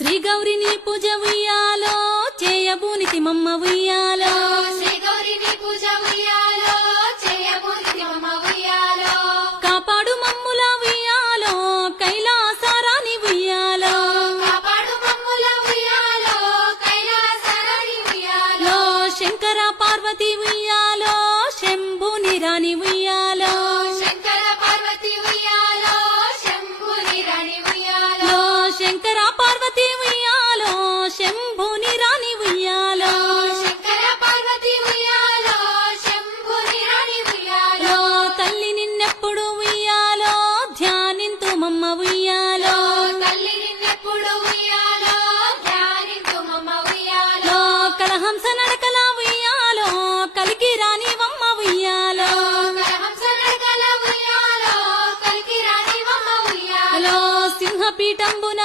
శ్రీ గౌరిని పూజ ఉయ్యాలో చేయబూనికి మమ్మ ఉయ్యాలో శ్రీ గౌరిని పూజ ఉయ్యాలో చేయబూనికి మమ్మ ఉయ్యాలో కాపాడు మమ్ముల ఉయ్యాలో కైలాసారాని ఉయ్యాలో కాపాడు మమ్ముల ఉయ్యాలో కైలాసరాని ఉయ్యాలో శంకర పార్వతి ఉయ్యాలో శంభుని రాణి ఉయ్యాలో శంకర పార్వతి ఉయ్యాలో శంభుని రాణి ఉయ్యాలో శంకర పార్వతి ఉయ్యాలో శంభుని రాణి ఉయ్యాలో శంకర పార్వతి ఉయ్యాలో శంభుని రాణి ఉయ్యాలో తల్లి నిన్నెప్పుడు ఉయ్యాలో ధ్యానింతు మమ్మ ఉయ్యాలో తల్లి నిన్నెప్పుడు ఉయ్యాలో ధ్యానింతు మమ్మ ఉయ్యాలో కలహంస నడకల ఉయ్యాలో కలికి రాని మమ్మ ఉయ్యాలో కలహంస నడకల ఉయ్యాలో కలికి రాని మమ్మ ఉయ్యాలో సింహపీఠంబున